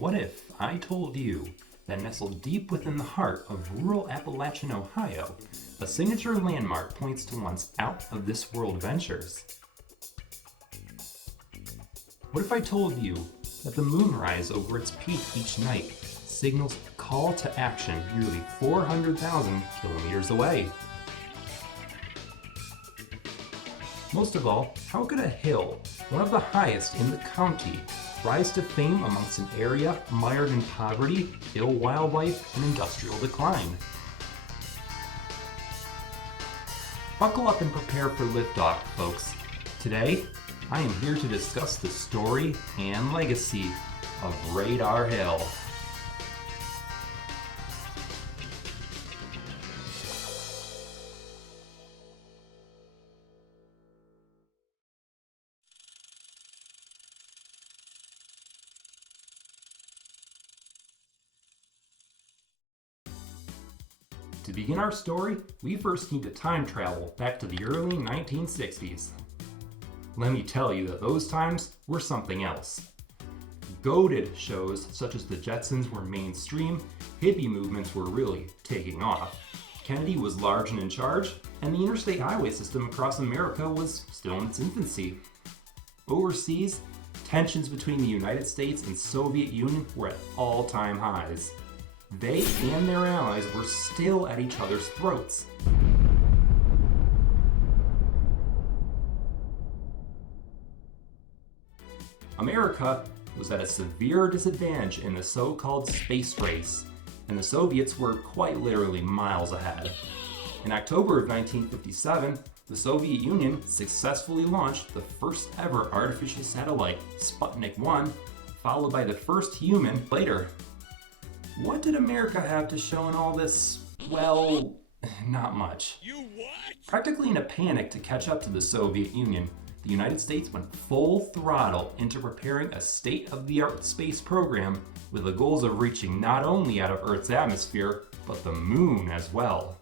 What if I told you that nestled deep within the heart of rural Appalachian, Ohio, a signature landmark points to once out-of-this-world ventures? What if I told you that the moonrise over its peak each night signals a call to action nearly 400,000 kilometers away? Most of all, how could a hill, one of the highest in the county, rise to fame amongst an area mired in poverty, ill wildlife, and industrial decline? Buckle up and prepare for liftoff, folks. Today, I am here to discuss the story and legacy of Radar Hill. To begin our story, we first need to time travel back to the early 1960s. Let me tell you that those times were something else. Goated shows such as the Jetsons were mainstream, hippie movements were really taking off, Kennedy was large and in charge, and the interstate highway system across America was still in its infancy. Overseas, tensions between the United States and Soviet Union were at all-time highs. They and their allies were still at each other's throats. America was at a severe disadvantage in the so-called space race, and the Soviets were quite literally miles ahead. In October of 1957, the Soviet Union successfully launched the first ever artificial satellite, Sputnik 1, followed by the first human later. What did America have to show in all this? Well, not much. You what? Practically in a panic to catch up to the Soviet Union, the United States went full throttle into preparing a state-of-the-art space program with the goals of reaching not only out of Earth's atmosphere, but the moon as well.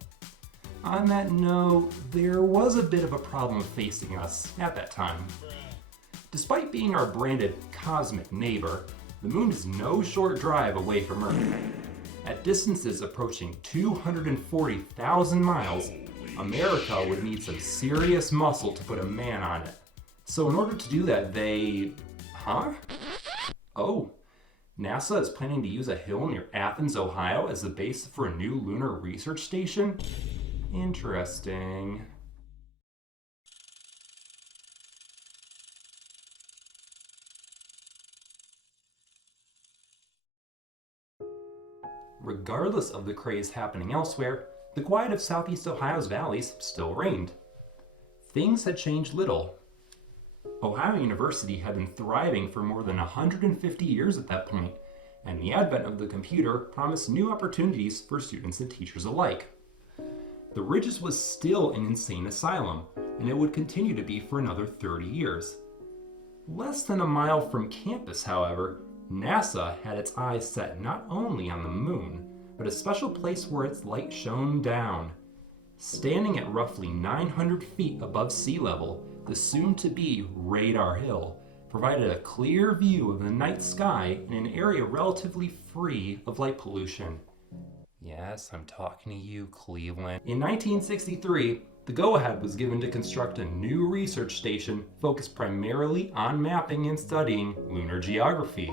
On that note, there was a bit of a problem facing us at that time. Despite being our branded cosmic neighbor, the moon is no short drive away from Earth. At distances approaching 240,000 miles, America would need some serious muscle to put a man on it. So in order to do that, Oh, NASA is planning to use a hill near Athens, Ohio as the base for a new lunar research station? Interesting. Regardless of the craze happening elsewhere, the quiet of Southeast Ohio's valleys still reigned. Things had changed little. Ohio University had been thriving for more than 150 years at that point, and the advent of the computer promised new opportunities for students and teachers alike. The Ridges was still an insane asylum, and it would continue to be for another 30 years. Less than a mile from campus, however, NASA had its eyes set not only on the moon, but a special place where its light shone down. Standing at roughly 900 feet above sea level, the soon-to-be Radar Hill provided a clear view of the night sky in an area relatively free of light pollution. Yes, I'm talking to you, Cleveland. In 1963, the go-ahead was given to construct a new research station focused primarily on mapping and studying lunar geography.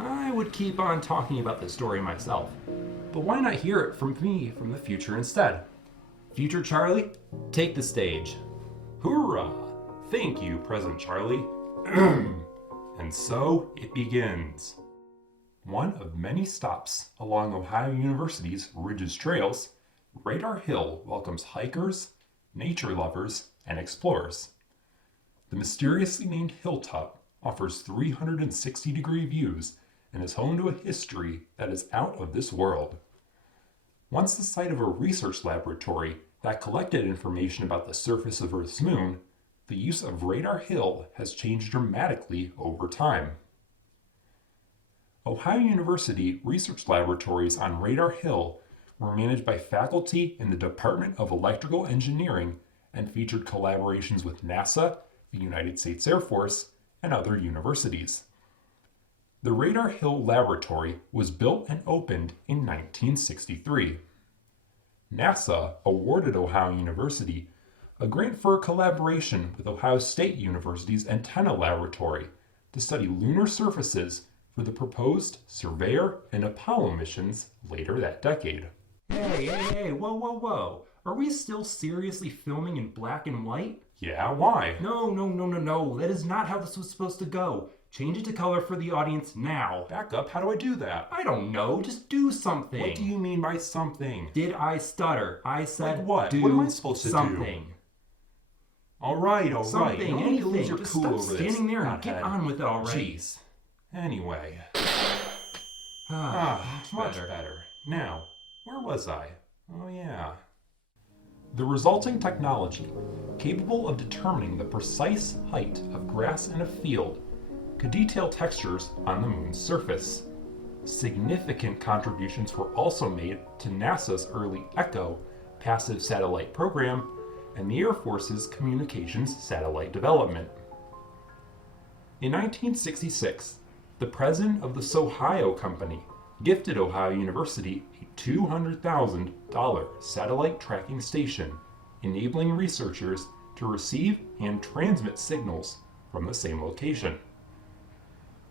I would keep on talking about this story myself, but why not hear it from me from the future instead? Future Charlie, take the stage. Hoorah! Thank you, Present Charlie. And so it begins. One of many stops along Ohio University's Ridges Trails, Radar Hill welcomes hikers, nature lovers, and explorers. The mysteriously named hilltop offers 360-degree views and is home to a history that is out of this world. Once the site of a research laboratory that collected information about the surface of Earth's moon, the use of Radar Hill has changed dramatically over time. Ohio University research laboratories on Radar Hill were managed by faculty in the Department of Electrical Engineering and featured collaborations with NASA, the United States Air Force, and other universities. The Radar Hill Laboratory was built and opened in 1963. NASA awarded Ohio University a grant for a collaboration with Ohio State University's Antenna Laboratory to study lunar surfaces for the proposed Surveyor and Apollo missions later that decade. Hey, whoa. Are we still seriously filming in black and white? Yeah, why? No. That is not how this was supposed to go. Change it to color for the audience now. Back up, how do I do that? I don't know, just do something. What do you mean by something? Did I stutter? I said like what? What am I supposed to do? All right. Something, anything. Lose your just cool stop over standing this. there and get on with it already. Jeez. Anyway. Much better. Now, where was I? Oh yeah. The resulting technology, capable of determining the precise height of grass in a field, could detail textures on the moon's surface. Significant contributions were also made to NASA's early ECHO passive satellite program and the Air Force's communications satellite development. In 1966, the president of the Sohio Company gifted Ohio University a $200,000 satellite tracking station, enabling researchers to receive and transmit signals from the same location.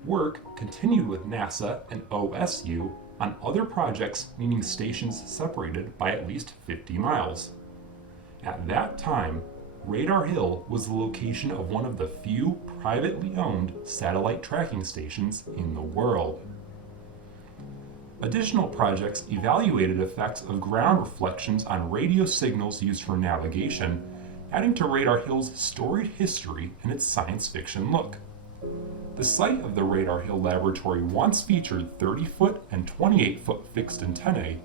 Work continued with NASA and OSU on other projects needing stations separated by at least 50 miles. At that time, Radar Hill was the location of one of the few privately owned satellite tracking stations in the world. Additional projects evaluated effects of ground reflections on radio signals used for navigation, adding to Radar Hill's storied history and its science fiction look. The site of the Radar Hill Laboratory once featured 30-foot and 28-foot fixed antennae,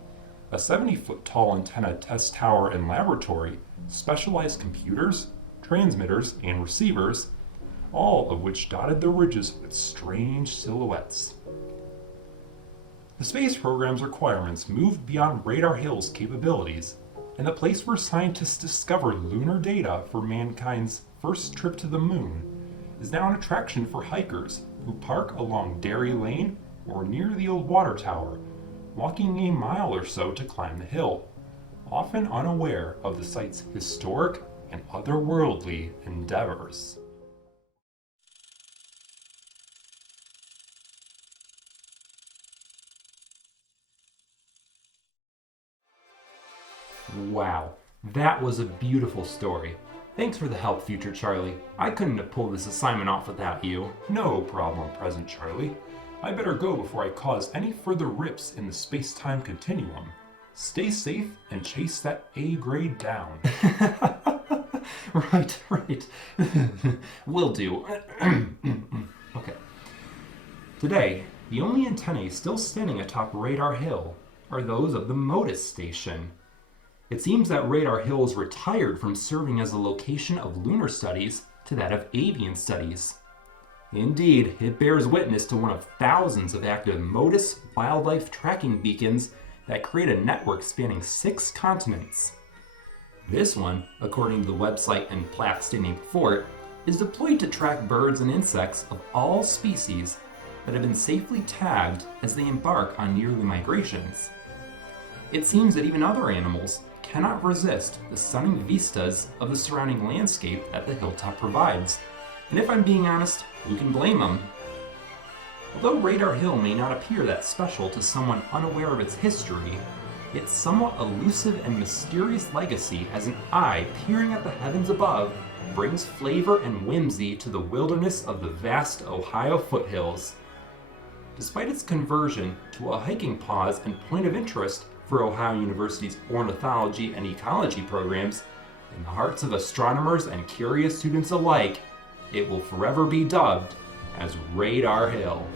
a 70-foot tall antenna test tower and laboratory, specialized computers, transmitters, and receivers, all of which dotted the ridges with strange silhouettes. The space program's requirements moved beyond Radar Hill's capabilities, and the place where scientists discovered lunar data for mankind's first trip to the moon is now an attraction for hikers who park along Dairy Lane or near the old water tower, walking a mile or so to climb the hill, often unaware of the site's historic and otherworldly endeavors. Wow, that was a beautiful story. Thanks for the help, future Charlie. I couldn't have pulled this assignment off without you. No problem, present Charlie. I better go before I cause any further rips in the space-time continuum. Stay safe and chase that A grade down. Right. Will do. Okay. Today, the only antennae still standing atop Radar Hill are those of the MODIS station. It seems that Radar Hill is retired from serving as a location of lunar studies to that of avian studies. Indeed, it bears witness to one of thousands of active MODIS wildlife tracking beacons that create a network spanning 6 continents. This one, according to the website and plaque standing before it, is deployed to track birds and insects of all species that have been safely tagged as they embark on yearly migrations. It seems that even other animals cannot resist the stunning vistas of the surrounding landscape that the hilltop provides. And if I'm being honest, who can blame them? Although Radar Hill may not appear that special to someone unaware of its history, its somewhat elusive and mysterious legacy as an eye peering at the heavens above brings flavor and whimsy to the wilderness of the vast Ohio foothills. Despite its conversion to a hiking pause and point of interest for Ohio University's ornithology and ecology programs, in the hearts of astronomers and curious students alike, it will forever be dubbed as Radar Hill.